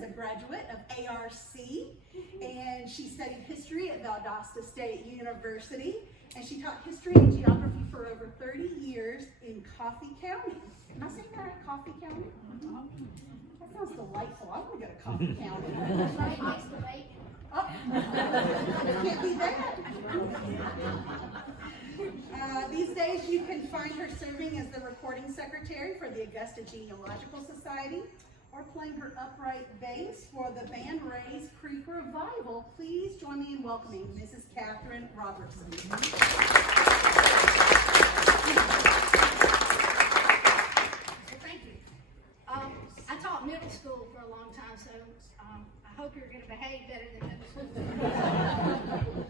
is a graduate of ARC, and she studied history at Augusta State University, and she taught history and geography for over 30 years in Coffee County. Am I saying that right? Coffee County? That sounds delightful. I want to go to Coffee County. Oh, it can't be that. These days you can find her serving as the recording secretary for the Augusta Genealogical Society, or playing her upright bass for the Van Ray's Creek Revival. Please join me in welcoming Mrs. Catherine Robertson. Thank you. I taught middle school for a long time, so I hope you're going to behave better than middle school.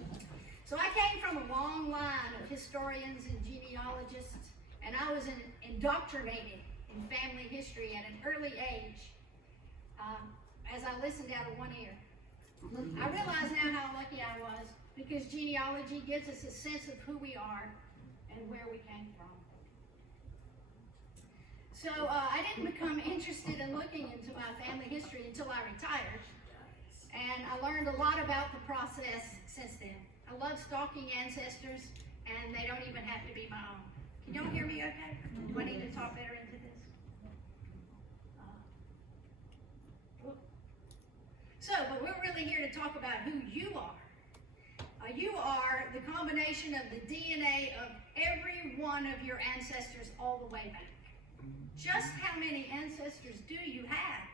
So I came from a long line of historians and genealogists, and I was indoctrinated in family history at an early age as I listened out of one ear. I realize now how lucky I was, because genealogy gives us a sense of who we are and where we came from. So I didn't become interested in looking into my family history until I retired, and I learned a lot about the process since then. I love stalking ancestors, and they don't even have to be my own. Can y'all hear me okay? Do I need to talk better into this? But we're really here to talk about who you are. You are the combination of the DNA of every one of your ancestors all the way back. Just how many ancestors do you have?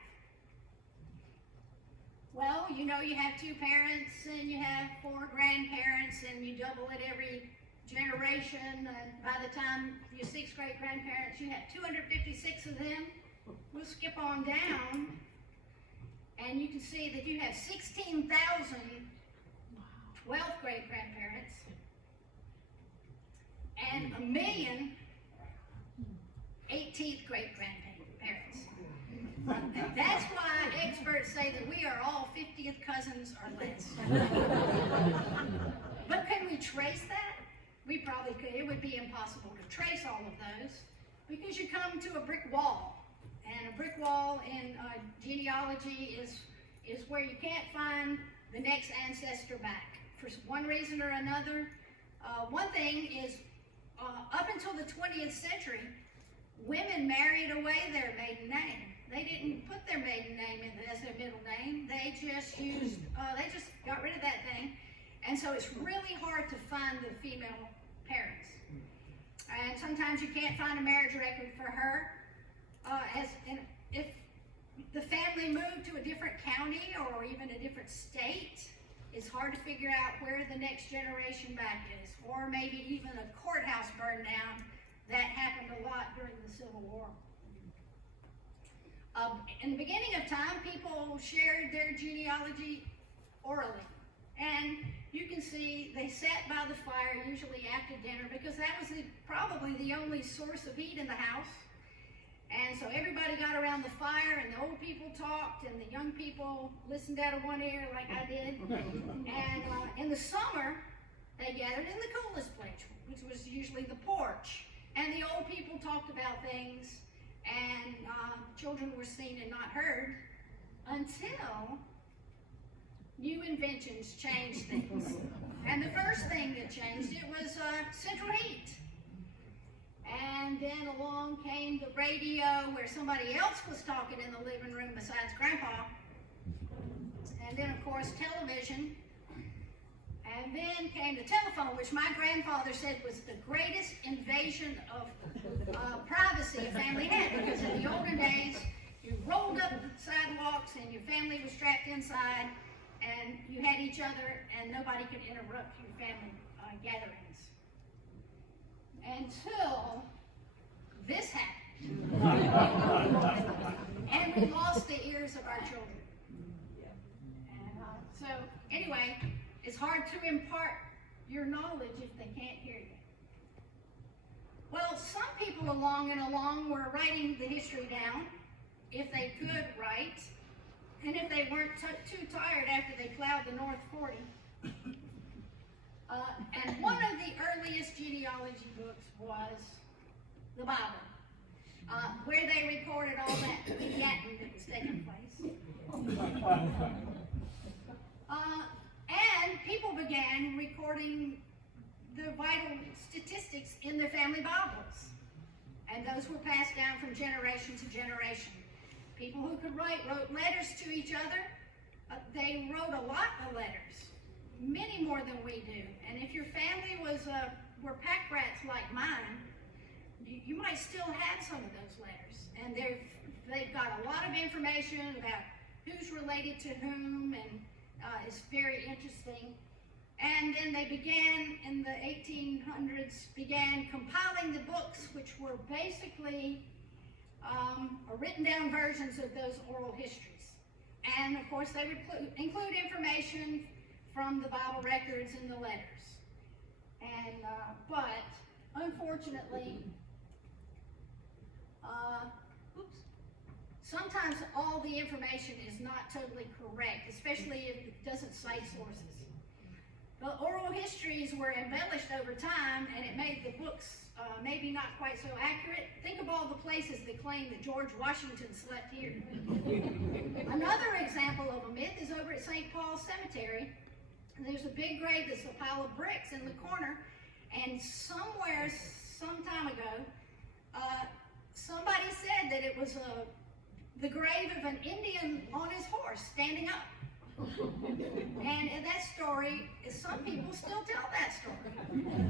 Well, you know you have 2 parents, and you have 4 grandparents, and you double it every generation. By the time your 6 great-grandparents, you have 256 of them. We'll skip on down, and you can see that you have 16,000 12th great-grandparents, and 1,000,000 18th great-grandparents. That's why experts say that we are all 50th cousins or less. But can we trace that? We probably could. It would be impossible to trace all of those, because you come to a brick wall. And a brick wall in genealogy is where you can't find the next ancestor back for one reason or another. One thing is, up until the 20th century, women married away their maiden name. They didn't put their maiden name as their middle name. They just used, they just got rid of that thing. And so it's really hard to find the female parents. And sometimes you can't find a marriage record for her. If the family moved to a different county or even a different state, it's hard to figure out where the next generation back is. Or maybe even a courthouse burned down. That happened a lot during the Civil War. In the beginning of time, people shared their genealogy orally. And you can see they sat by the fire, usually after dinner, because that was probably the only source of heat in the house. And so everybody got around the fire, and the old people talked, and the young people listened out of one ear like I did. And in the summer, they gathered in the coolest place, which was usually the porch. And the old people talked about things, and children were seen and not heard, until new inventions changed things. And the first thing that changed it was central heat. And then along came the radio, where somebody else was talking in the living room besides Grandpa. And then, of course, television. And then came the telephone, which my grandfather said was the greatest invasion of privacy a family had, because in the olden days, you rolled up the sidewalks and your family was trapped inside, and you had each other, and nobody could interrupt your family gatherings. Until this happened. And we lost the ears of our children. And so, anyway, it's hard to impart your knowledge if they can't hear you. Well, some people along were writing the history down, if they could write, and if they weren't too tired after they plowed the North 40. And one of the earliest genealogy books was the Bible, where they recorded all that yakking that was taking place. And people began recording the vital statistics in their family Bibles. And those were passed down from generation to generation. People who could write wrote letters to each other. They wrote a lot of letters, many more than we do. And if your family were pack rats like mine, you might still have some of those letters. And they've got a lot of information about who's related to whom, and it's very interesting. And then they began, in the 1800s, began compiling the books, which were basically written down versions of those oral histories. And of course, they would include information from the Bible records and the letters. And, but unfortunately, sometimes all the information is not totally correct, especially if it doesn't cite sources. The oral histories were embellished over time, and it made the books maybe not quite so accurate. Think of all the places that claim that George Washington slept here. Another example of a myth is over at St. Paul's Cemetery. There's a big grave that's a pile of bricks in the corner, and somewhere, some time ago, somebody said that it was the grave of an Indian on his horse standing up. And that story, some people still tell that story.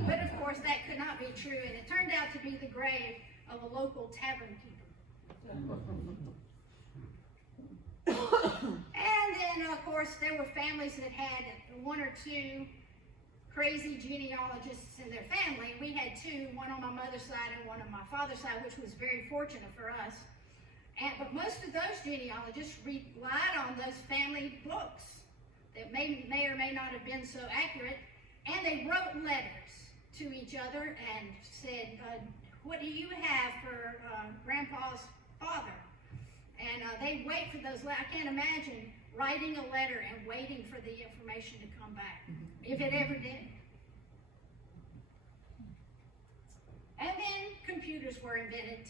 But of course, that could not be true, and it turned out to be the grave of a local tavern keeper. And then, of course, there were families that had one or two crazy genealogists in their family. We had two, one on my mother's side and one on my father's side, which was very fortunate for us. But most of those genealogists relied on those family books that may or may not have been so accurate, and they wrote letters to each other and said, what do you have for Grandpa's father? And they'd wait for those letters. I can't imagine writing a letter and waiting for the information to come back, if it ever did. And then computers were invented.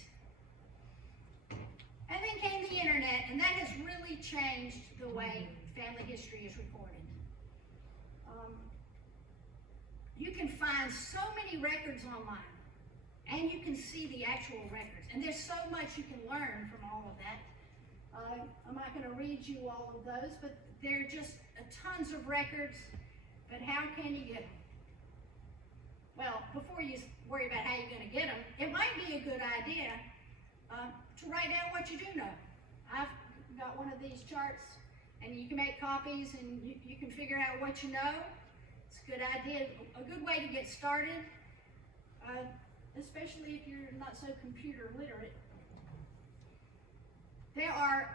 And then came the internet, and that has really changed the way family history is recorded. You can find so many records online, and you can see the actual records. And there's so much you can learn from all of that. I'm not going to read you all of those, but there are just tons of records. But how can you get them? Well, before you worry about how you're going to get them, it might be a good idea to write down what you do know. I've got one of these charts, and you can make copies, and you can figure out what you know. It's a good idea, a good way to get started, especially if you're not so computer literate. There are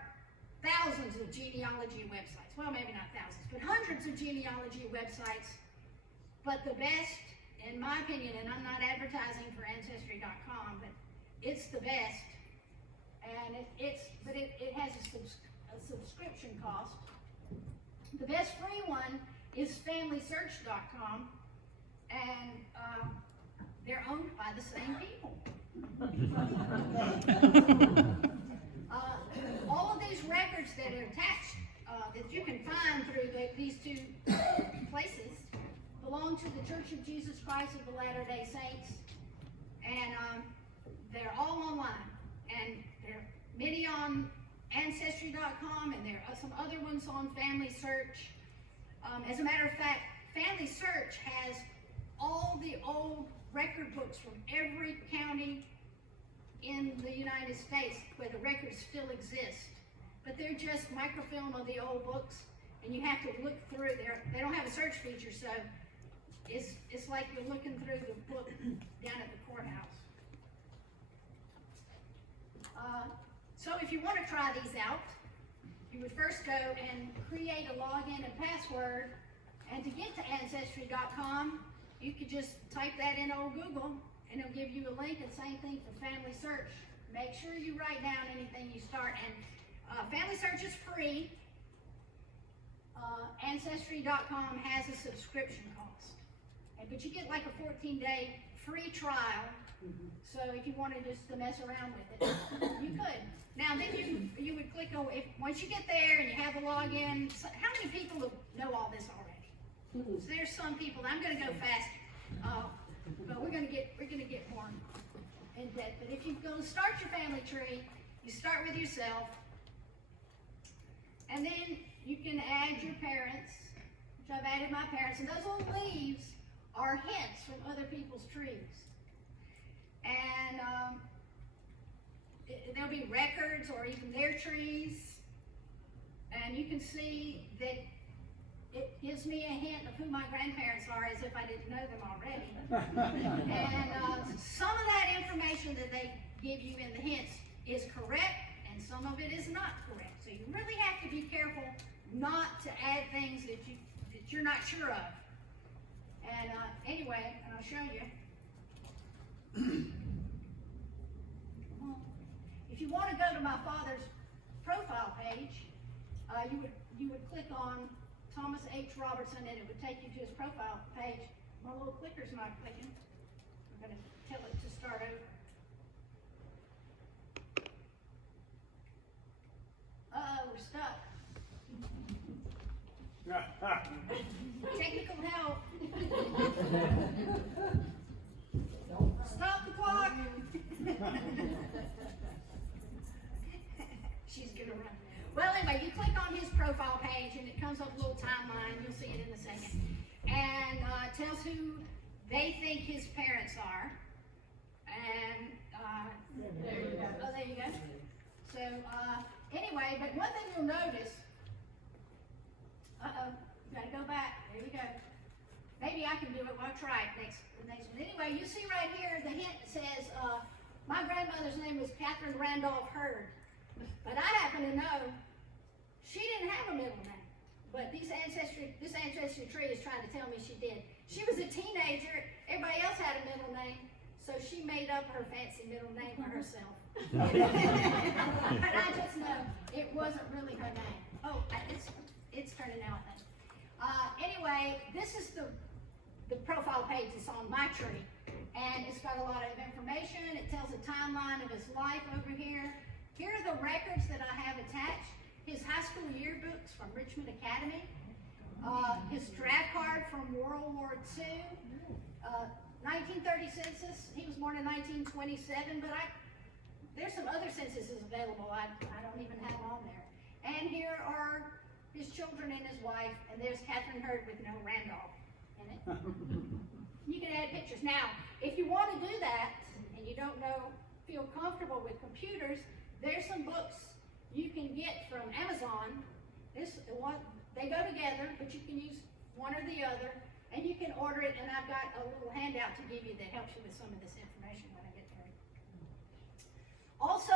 thousands of genealogy websites. Well, maybe not thousands, but hundreds of genealogy websites. But the best, in my opinion, and I'm not advertising for Ancestry.com, but it's the best. And it has a subscription cost. The best free one is FamilySearch.com, and they're owned by the same people. All of these records that are attached, that you can find through these two places, belong to the Church of Jesus Christ of the Latter-day Saints, and they're all online. And there are many on Ancestry.com, and there are some other ones on Family Search. As a matter of fact, Family Search has all the old record books from every county in the United States where the records still exist. But they're just microfilm of the old books, and you have to look through there. They don't have a search feature, so it's like you're looking through the book down at the courthouse. So if you want to try these out, you would first go and create a login and password, and to get to Ancestry.com, you could just type that in old Google, and it'll give you a link, and same thing for Family Search. Make sure you write down anything you start, and Family Search is free. Ancestry.com has a subscription cost, But you get like a 14-day free trial. So if you wanted just to mess around with it, you could. Now then you would click on, once you get there and you have a login, how many people know all this already? So there's some people, I'm gonna go fast, but we're gonna get more in depth. But if you're gonna start your family tree, you start with yourself, and then you can add your parents, which I've added my parents, and those little leaves are hints from other people's trees. And there'll be records or even their trees, and you can see that it gives me a hint of who my grandparents are, as if I didn't know them already. And some of that information that they give you in the hints is correct, and some of it is not correct. So you really have to be careful not to add things that you're not sure of. And anyway, and I'll show you. If you want to go to my father's profile page, you would click on Thomas H. Robertson, and it would take you to his profile page. My little clicker's not clicking. I'm going to tell it to start over. We're stuck. Technical help. Stop the clock. She's gonna run. Well, anyway, you click on his profile page and it comes up a little timeline. You'll see it in a second. And tells who they think his parents are. And there you go. Oh, there you go. So anyway, but one thing you'll notice. Gotta go back. There you go. Maybe I can do it. I'll try it the next one. Anyway, you see right here the hint says my grandmother's name was Catherine Randolph Hurd, but I happen to know she didn't have a middle name. But this ancestry tree is trying to tell me she did. She was a teenager. Everybody else had a middle name, so she made up her fancy middle name for herself. But I just know it wasn't really her name. Oh, it's turning out. I think. Anyway, this is the profile page that's on my tree, and it's got a lot of information. It tells a timeline of his life over here. Here are the records that I have attached. His high school yearbooks from Richmond Academy, his draft card from World War II, 1930 census. He was born in 1927, but there's some other censuses available. I don't even have on there. And here are his children and his wife, and there's Catherine Hurd with no Randolph in it. You can add pictures. Now, if you want to do that, and you don't feel comfortable with computers, there's some books you can get from Amazon. They go together, but you can use one or the other, and you can order it, and I've got a little handout to give you that helps you with some of this information when I get there. Also,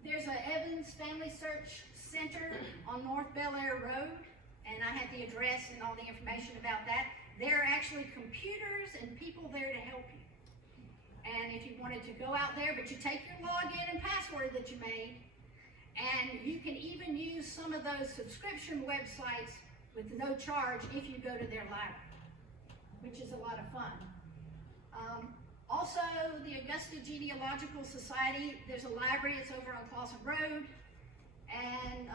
there's an Evans Family Search Center on North Bel Air Road, and I had the address and all the information about that. There are actually computers and people there to help you. And if you wanted to go out there, but you take your login and password that you made, and you can even use some of those subscription websites with no charge if you go to their library, which is a lot of fun. Also, the Augusta Genealogical Society, there's a library, it's over on Clawson Road, and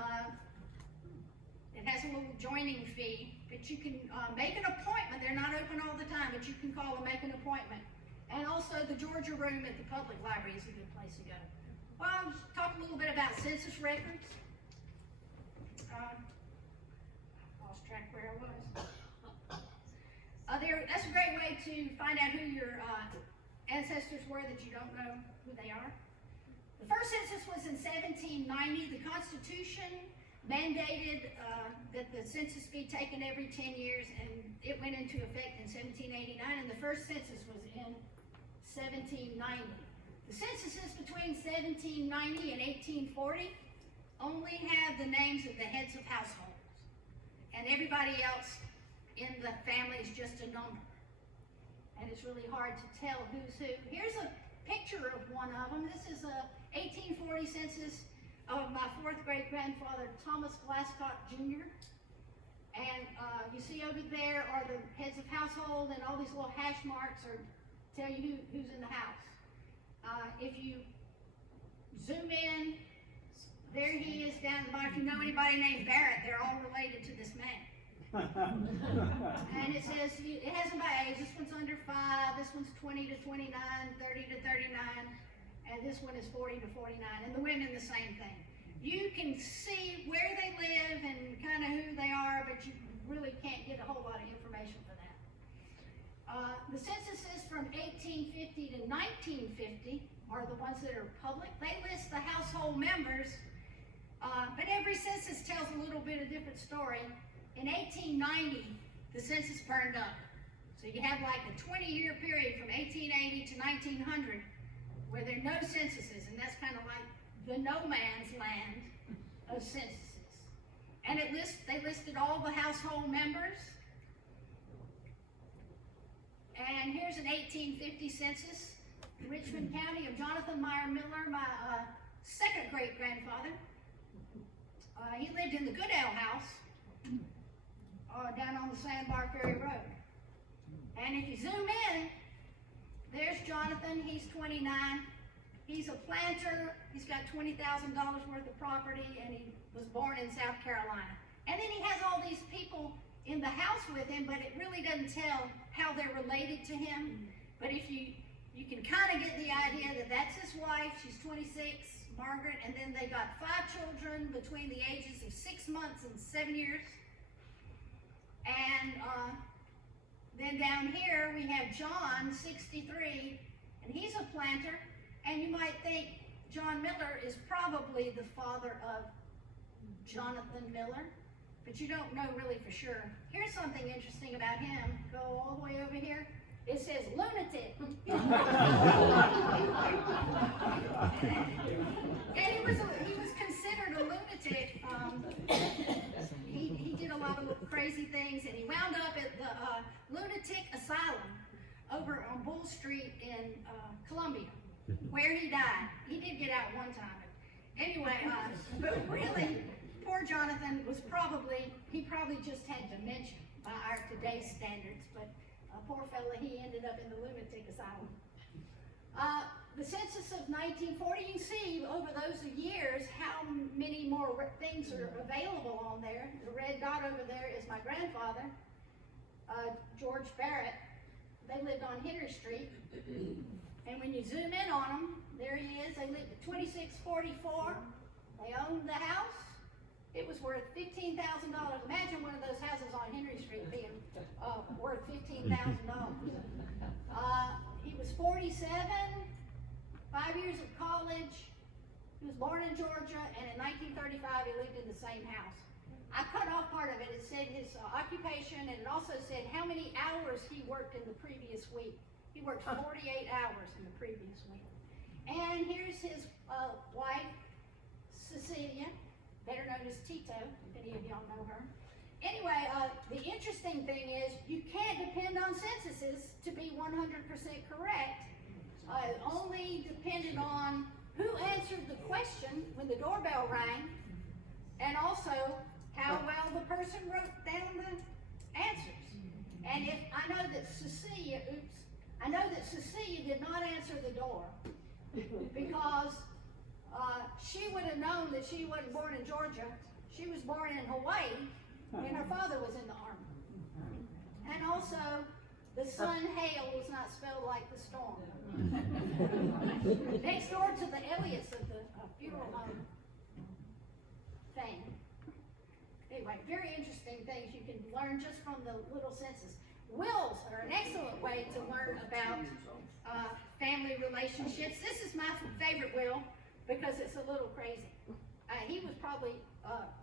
it has a little joining fee, but you can make an appointment. They're not open all the time, but you can call and make an appointment. And also the Georgia Room at the public library is a good place to go. Well, I'll just talk a little bit about census records. Lost track where I was. That's a great way to find out who your ancestors were that you don't know who they are. The first census was in 1790. The Constitution mandated that the census be taken every 10 years, and it went into effect in 1789, and the first census was in 1790. The censuses between 1790 and 1840 only have the names of the heads of households, and everybody else in the family is just a number. And it's really hard to tell who's who. Here's a picture of one of them. This is a 1840 census of my fourth great grandfather, Thomas Glascott Jr. And you see over there are the heads of household, and all these little hash marks are tell you who's in the house. If you zoom in, there he is down the bottom. If you know anybody named Barrett, they're all related to this man. And it says, it has them by age. This one's under 5, this one's 20 to 29, 30 to 39, and this one is 40 to 49, and the women the same thing. You can see where they live and kind of who they are, but you really can't get a whole lot of information for that. The censuses from 1850 to 1950 are the ones that are public. They list the household members, but every census tells a little bit of different story. In 1890, the census burned up. So you have like a 20-year period from 1880 to 1900 where there are no censuses, and that's kind of like the no man's land of censuses. And they listed all the household members. And here's an 1850 census, Richmond County, of Jonathan Meyer Miller, my second great-grandfather. He lived in the Goodale house down on the Sandbar Ferry Road. And if you zoom in, there's Jonathan. He's 29. He's a planter. He's got $20,000 worth of property, and he was born in South Carolina. And then he has all these people in the house with him, but it really doesn't tell how they're related to him. But if you can kind of get the idea that that's his wife. She's 26, Margaret, and then they got 5 children between the ages of 6 months and 7 years. And then down here we have John, 63, and he's a planter. And you might think John Miller is probably the father of Jonathan Miller, but you don't know really for sure. Here's something interesting about him. Go all the way over here. It says lunatic. And he was considered a lunatic. He did a lot of crazy things, and he wound up at the lunatic asylum over on Bull Street in Columbia, where he died. He did get out one time. Anyway, but really, poor Jonathan he probably just had dementia by our today's standards, but poor fella, he ended up in the lunatic asylum. The census of 1940, you can see over those years how many more things are available on there. The red dot over there is my grandfather, George Barrett. They lived on Henry Street. And when you zoom in on them, there he is. They lived at 2644. They owned the house. It was worth $15,000. Imagine one of those houses on Henry Street being worth $15,000. He was 47, 5 years of college. He was born in Georgia, and in 1935 he lived in the same house. I cut off part of it. It said his occupation, and it also said how many hours he worked in the previous week. He worked 48 hours in the previous week. And here's his wife, Cecilia, better known as Tito, if any of y'all know her. Anyway, the interesting thing is you can't depend on censuses to be 100% correct. It only depended on who answered the question when the doorbell rang, and also how well the person wrote down the answers. And if I know that Cecilia did not answer the door because she would have known that she wasn't born in Georgia. She was born in Hawaii, and her father was in the Army. And also, the sun hail was not spelled like the storm. Next door to the Elliots of the funeral home thing. Anyway, very interesting things you can learn just from the little census. Wills are an excellent way to learn about family relationships. This is my favorite will because it's a little crazy. He was probably,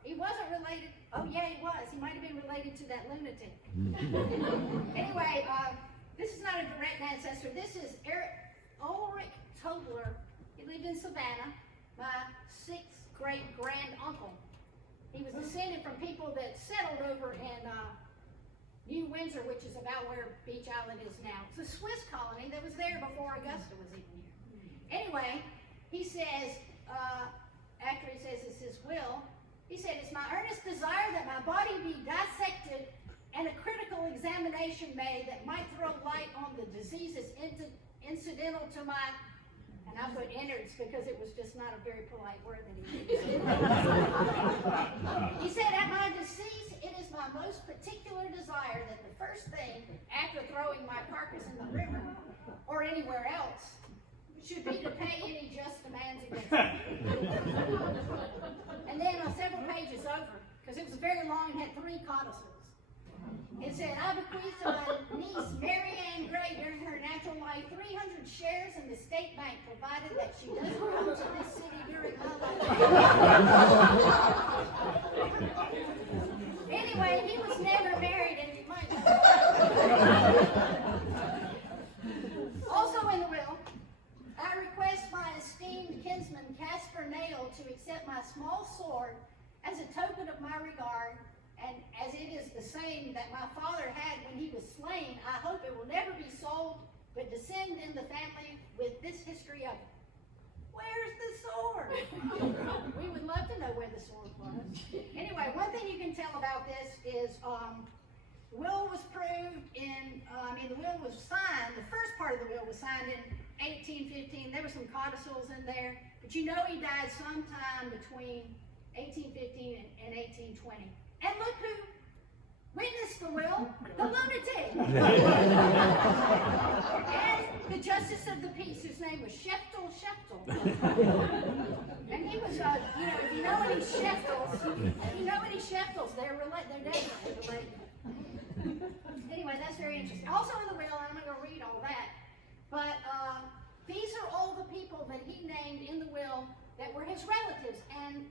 he wasn't related. Oh yeah, he was. He might have been related to that lunatic. Anyway, this is not a direct ancestor. This is Ulrich Tobler. He lived in Savannah. My 6th great grand uncle. He was descended from people that settled over in New Windsor, which is about where Beach Island is now. It's a Swiss colony that was there before Augusta was even here. Anyway, he says, after he says it's his will, He said, it's my earnest desire that my body be dissected and a critical examination made that might throw light on the diseases incidental to my, and I put innards because it was just not a very polite word that he used. He said, at my decease, it is my most particular desire that the first thing after throwing my carcass in the river or anywhere else should be to pay any just demands against me. And then several pages over, because it was very long and had 3 codicils. It said, I bequeath to my niece, Mary Ann Gray, during her natural life, 300 shares in the state bank, provided that she doesn't come to this city during my life. Anyway, he was never married, and you might know. Also in the will, I request my esteemed kinsman, Casper Nail, to accept my small sword as a token of my regard, and as it is the same that my father had when he was slain, I hope it will never be sold, but descend in the family with this history of it. Where's the sword? We would love to know where the sword was. Anyway, one thing you can tell about this is the will was proved the will was signed, the first part of the will was signed in 1815. There were some codicils in there, but you know he died sometime between 1815 and 1820. And look who witnessed the will, the lunatic. And the justice of the peace, whose name was Sheftel. And he was, if you know any Sheftels, they're definitely related. Anyway, that's very interesting. Also in the will, and I'm not going to read all that, but these are all the people that he named in the will that were his relatives. And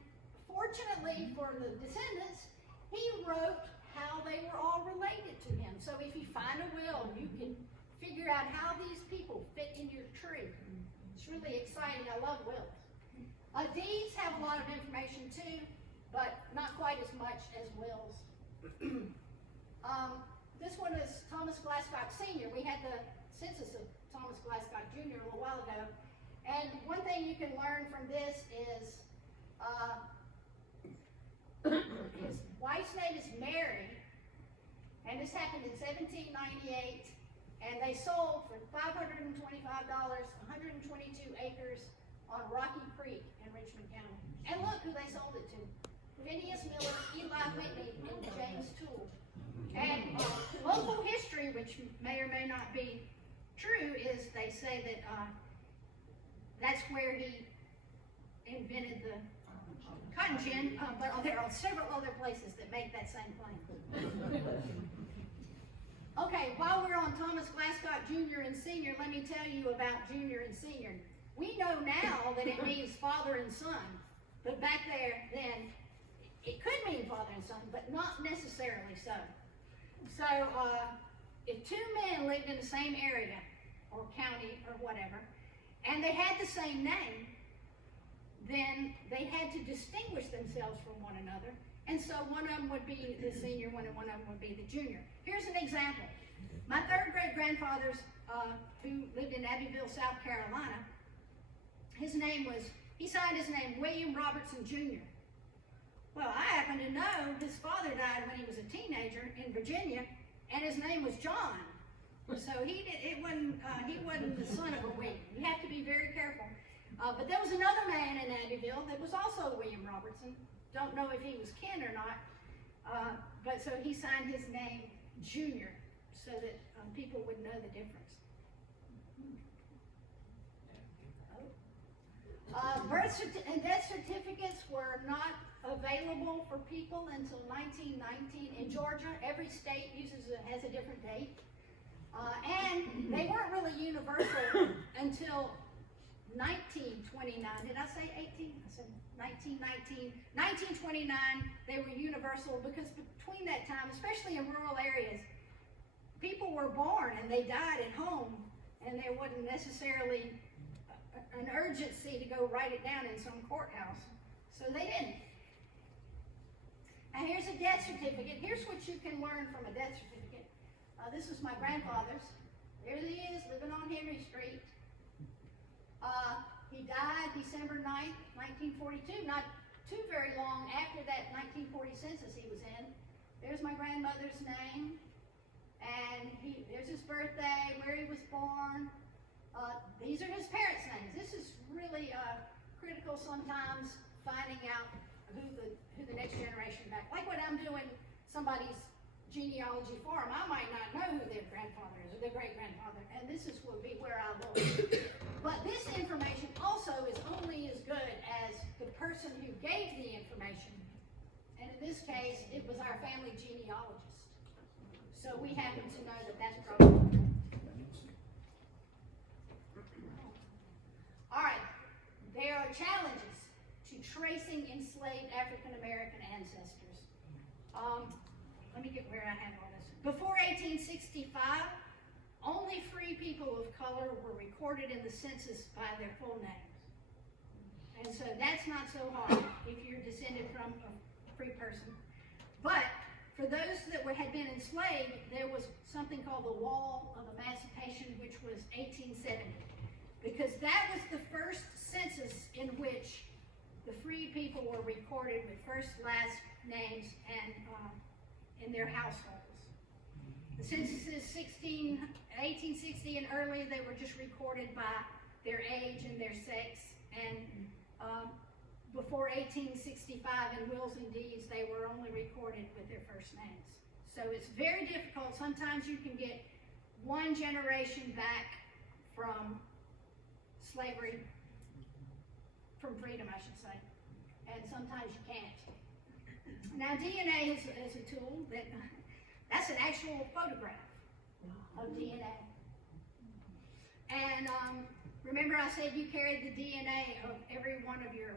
fortunately for the descendants, he wrote how they were all related to him. So if you find a will, you can figure out how these people fit in your tree. It's really exciting. I love wills. Deeds have a lot of information too, but not quite as much as wills. This one is Thomas Glascock Sr. We had the census of Thomas Glascock Jr. a little while ago. And one thing you can learn from this is his wife's name is Mary, and this happened in 1798, and they sold for $525, 122 acres on Rocky Creek in Richmond County. And look who they sold it to. Phineas Miller, Eli Whitney, and James Toole. And local history, which may or may not be true, is they say that that's where he invented the cotton gin, but there are several other places that make that same claim. Okay, while we're on Thomas Glascock Jr. and Sr., let me tell you about Jr. and Sr. We know now that it means father and son, but back then, it could mean father and son, but not necessarily so. So, if 2 men lived in the same area, or county, or whatever, and they had the same name, then they had to distinguish themselves from one another. And so one of them would be the senior one and one of them would be the junior. Here's an example. My 3rd great grandfather's, who lived in Abbeville, South Carolina, he signed his name William Robertson Jr. Well, I happen to know his father died when he was a teenager in Virginia, and his name was John. So he wasn't the son of a William. You have to be very careful. But there was another man in Abbeville that was also William Robertson. Don't know if he was kin or not. But so he signed his name Junior so that people would know the difference. Birth and death certificates were not available for people until 1919. In Georgia, every state has a different date. And they weren't really universal until 1929. Did I say 18? I said 1919. 1929, they were universal because between that time, especially in rural areas, people were born and they died at home, and there wasn't necessarily an urgency to go write it down in some courthouse. So they didn't. And here's a death certificate. Here's what you can learn from a death certificate. This was my grandfather's. There he is, living on Henry Street. He died December 9th, 1942. Not too very long after that 1940 census he was in. There's my grandmother's name, and there's his birthday, where he was born. These are his parents' names. This is really critical sometimes, finding out who the next generation back. Like when I'm doing somebody's genealogy for them, I might not know who their grandfather is or their great-grandfather, and this will be where I look. But this information also is only as good as the person who gave the information. And in this case, it was our family genealogist. So we happen to know that that's probably correct. All right, there are challenges to tracing enslaved African American ancestors. Let me get where I have all this. Before 1865, only free people of color were recorded in the census by their full names. And so that's not so hard if you're descended from a free person. But for those that had been enslaved, there was something called the Wall of Emancipation, which was 1870. Because that was the first census in which the free people were recorded with first, last names and in their households. The censuses 1860 and early, they were just recorded by their age and their sex. And before 1865 in wills and deeds, they were only recorded with their first names. So it's very difficult. Sometimes you can get one generation back from slavery, from freedom, I should say, and sometimes you can't. Now, DNA is a tool that's an actual photograph of DNA. And remember I said you carried the DNA of every one of your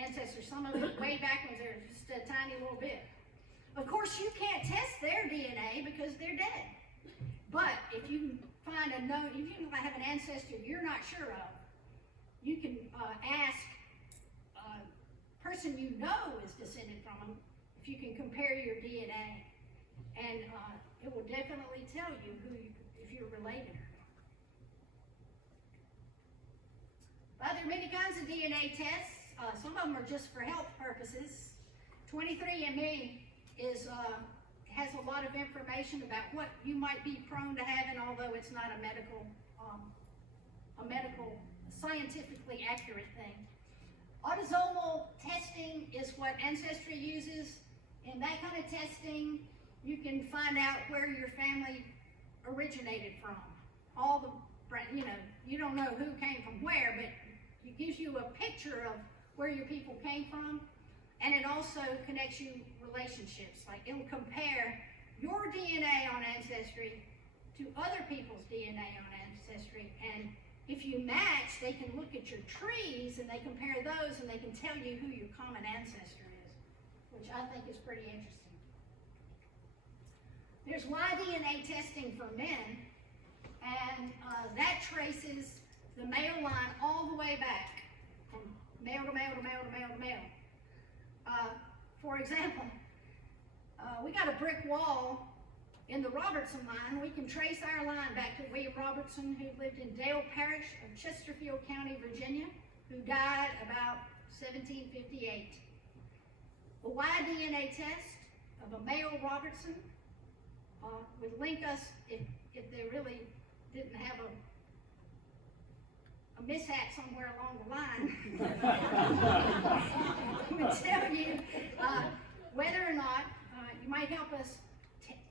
ancestors. Some of it way back when they're just a tiny little bit. Of course, you can't test their DNA because they're dead. But if you find if you have an ancestor you're not sure of, you can ask a person you know is descended from them if you can compare your DNA, and it will definitely tell you if you're related or not. But there are many kinds of DNA tests. Some of them are just for health purposes. 23andMe has a lot of information about what you might be prone to having, although it's not a medical, scientifically accurate thing. Autosomal testing is what Ancestry uses. In that kind of testing, you can find out where your family originated from. You don't know who came from where, but it gives you a picture of where your people came from, and it also connects you relationships. Like it'll compare your DNA on Ancestry to other people's DNA on Ancestry, and if you match, they can look at your trees and they compare those and they can tell you who your common ancestor is, which I think is pretty interesting. There's Y-DNA testing for men, and that traces the male line all the way back, from male to male to male to male to male. For example, we got a brick wall in the Robertson line. We can trace our line back to William Robertson, who lived in Dale Parish of Chesterfield County, Virginia, who died about 1758. The Y-DNA test of a male Robertson would link us, if they really didn't have a mishap somewhere along the line, would tell you whether or not you might help us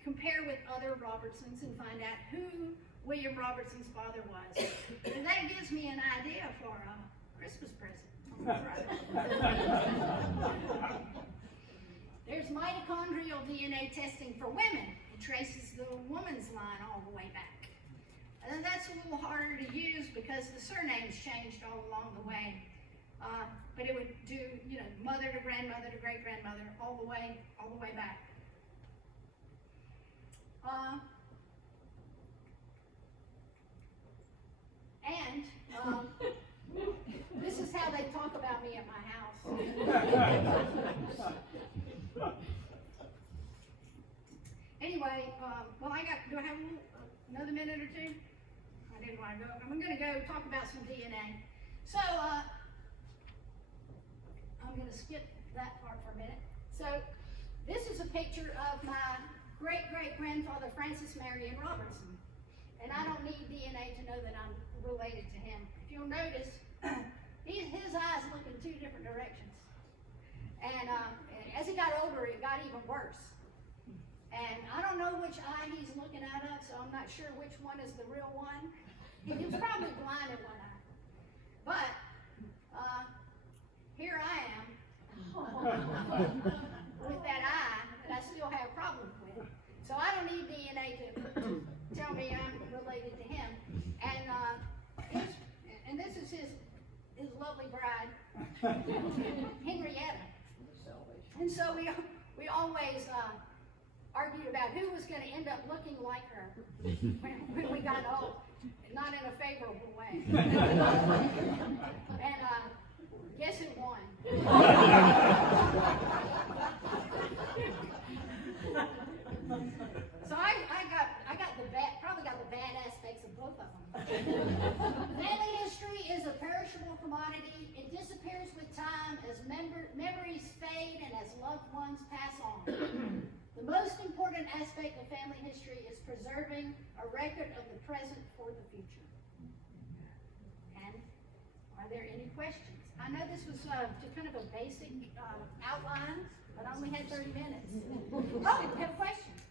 compare with other Robertsons and find out who William Robertson's father was. And that gives me an idea for a Christmas present. There's mitochondrial DNA testing for women. It traces the woman's line all the way back. And that's a little harder to use because the surnames changed all along the way. But it would do, mother to grandmother to great grandmother all the way back. And this is how they talk about me at my house. Anyway, do I have another minute or two? I didn't want to go. I'm going to go talk about some DNA. So, gonna skip that part for a minute. So, this is a picture of my great-great-grandfather, Francis Marion Robertson. And I don't need DNA to know that I'm related to him. If you'll notice, his eyes look in two different directions. And as he got older, it got even worse. And I don't know which eye he's looking out of, so I'm not sure which one is the real one. He was probably blind in one eye. But here I am with that eye that I still have problems with. So I don't need DNA to tell me I'm related to him. And this is his lovely bride, Henrietta. And so we always argued about who was going to end up looking like her when we got old, not in a favorable way. And guess who won? So probably got the bad aspects of both of them. Family history is a perishable commodity. It disappears with time as memories fade and as loved ones pass on. The most important aspect of family history is preserving a record of the present for the future. And are there any questions? I know this was just kind of a basic outline, but I only had 30 minutes. Oh, we have questions.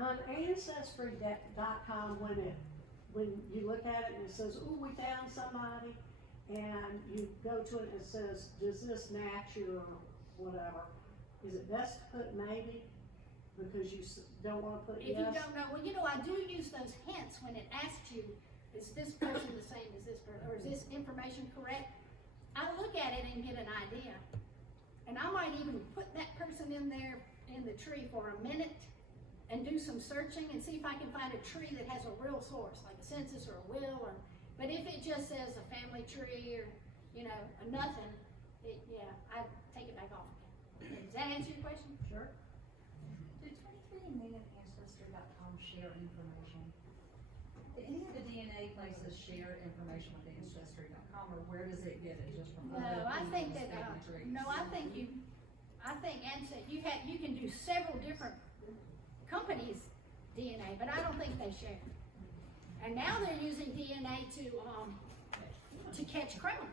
On Ancestry.com, when you look at it and it says, "Oh, we found somebody," and you go to it and it says, "Does this match your whatever?" Is it best to put maybe because you don't want to put If yes? you don't know, well, I do use those hints when it asks you, is this person the same as this person, or is this information correct? I look at it and get an idea. And I might even put that person in there in the tree for a minute and do some searching and see if I can find a tree that has a real source, like a census or a will, but if it just says a family tree or, a nothing, I take it back off again. Does that answer your question? Sure. Do 23andMe and Ancestry.com share information? Do any of the DNA places share information with Ancestry.com, or where does it get it? Just from No, other I think people's that, family trees? I think you can do several different companies' DNA, but I don't think they share. And now they're using DNA to catch criminals,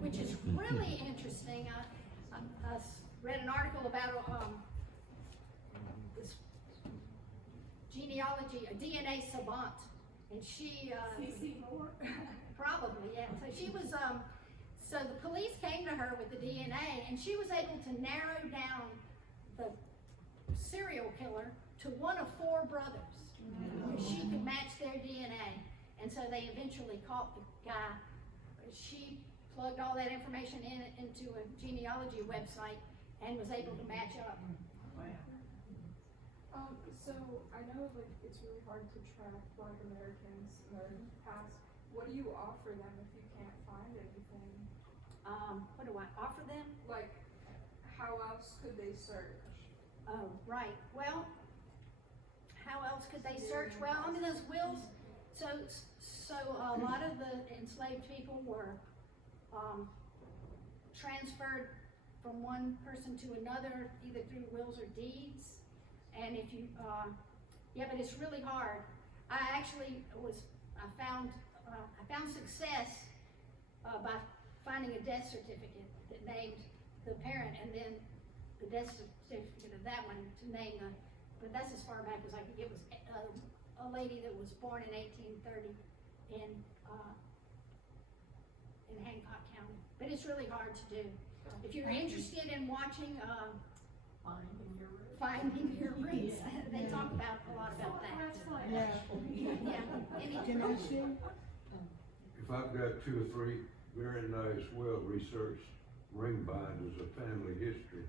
which is really interesting. I read an article about this genealogy, a DNA savant, and she probably, yeah. So she was so the police came to her with the DNA, and she was able to narrow down the serial killer to one of 4 brothers. She could match their DNA, and so they eventually caught the guy. She plugged all that information into a genealogy website and was able to match up. So I know it's really hard to track Black Americans in their past. What do you offer them if you can't find anything? What do I offer them? Like, how else could they search? Oh, right. Well, how else could they search? Well, those wills. So a lot of the enslaved people were transferred from one person to another, either through wills or deeds. And if you, but it's really hard. I found success by finding a death certificate that named the parent, and then the death certificate of that one to name but that's as far back as I could get. Was a lady that was born in 1830 in Hancock County. But it's really hard to do. If you're interested in watching Finding Your Roots, they talk about a lot about that. If I've got 2 or 3 very nice, well-researched ring binders of family history,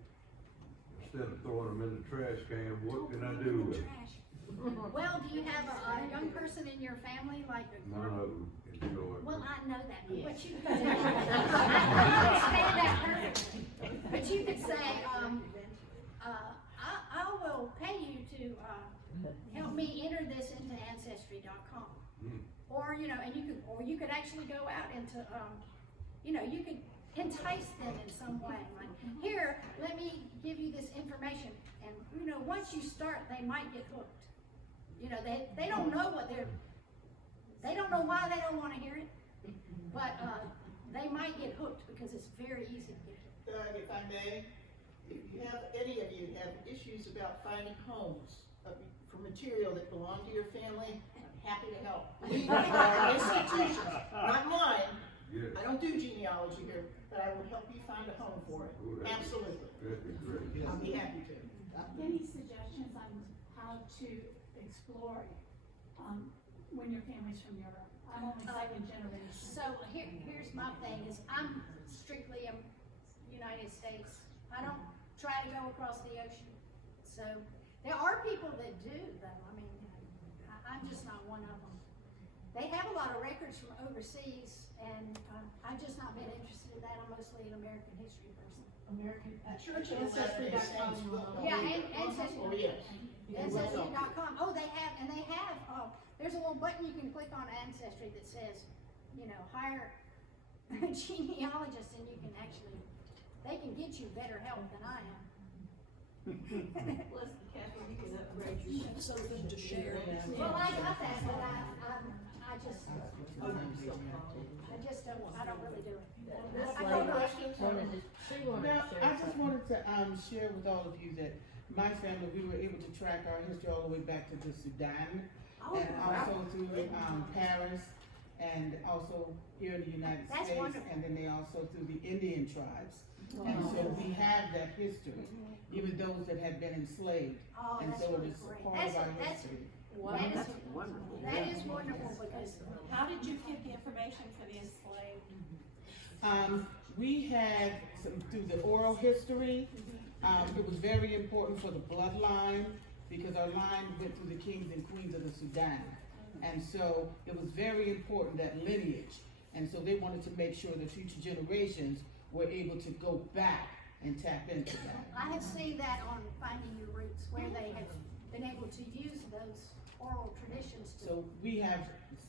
instead of throwing them in the trash can, what can I do with them? Well, do you have a young person in your family, like a None of them enjoy it. Well, I know that, but what you could say, I understand that perfectly. But you could say, I will pay you to help me enter this into Ancestry.com. Or, and you could actually go out into, you could entice them in some way. Like, here, let me give you this information. And, you know, once you start, they might get hooked. You know, they don't know they don't know why they don't want to hear it, but they might get hooked because it's very easy to get hooked. Doug, if I may, if you have, any of you have issues about finding homes for material that belong to your family, I'm happy to help. Believe me, there are institutions, not mine, Yes. I don't do genealogy here, but I will help you find a home for it, Oh, that'd be- absolutely. That'd be great. I'll be happy to. Any suggestions on how to explore it, when your family's from Europe? I'm only second generation. So here's my thing is I'm strictly United States. I don't try to go across the ocean. So there are people that do though. I mean, I'm just not one of them. They have a lot of records from overseas and I've just not been interested in that. I'm mostly an American history person. American, Church of Latter-day Saints will. Yeah, and Ancestry. Oh, yes. Ancestry.com. Oh, they have, there's a little button you can click on Ancestry that says, you know, hire a genealogist and you can actually, they can get you better help than I am. Something to share. Well, I got that, but I just don't, I don't really do it. I Any don't know. questions? Now, I just wanted to share with all of you that my family, we were able to track our history all the way back to the Sudan, Oh, and also through Paris, and also here in the United That's States, wonderful. and then they also through the Indian tribes. And so we have that history, even those that had been enslaved, Oh, and that's so really it is great. part of our That's history. That is wonderful. That is wonderful because how did you get the information for the enslaved? We had some, through the oral history, it was very important for the bloodline because our line went through the kings and queens of the Sudan. And so it was very important, that lineage. And so they wanted to make sure that future generations were able to go back and tap into that. I have seen that on Finding Your Roots where they have been able to use those oral traditions to. So we have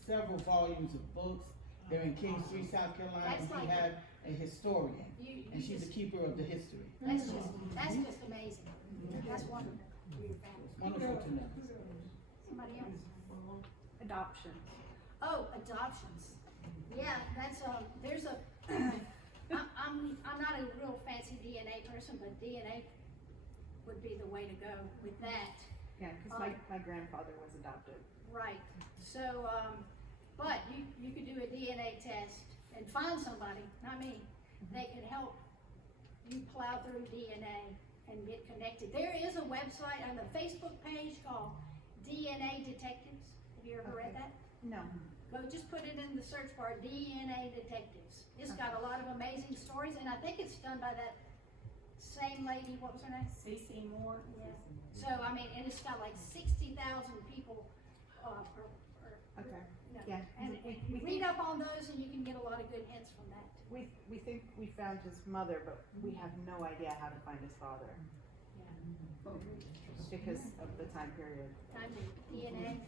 several volumes of books. They're in Kingstree, South Carolina, and we have a historian, and she's a keeper of the history. That's just amazing. That's wonderful for your family. Wonderful to know. Somebody else? Adoption. Oh, adoptions. Yeah, that's there's a, I'm not a real fancy DNA person, but DNA would be the way to go with that. Yeah, because my grandfather was adopted. Right, so, but you could do a DNA test and find somebody, not me, that could help you plow through DNA and get connected. There is a website on the Facebook page called DNA Detectives. Have you ever read that? No. Go, just put it in the search bar, DNA Detectives. It's got a lot of amazing stories, and I think it's done by that same lady, what was her name? C.C. Moore? Yeah. So, I mean, and it's got like 60,000 people, Okay. you know, Yeah. and We read up on those and you can get a lot of good hints from that. We think we found his mother, but we have no idea how to find his father because of the time period. Time to DNA.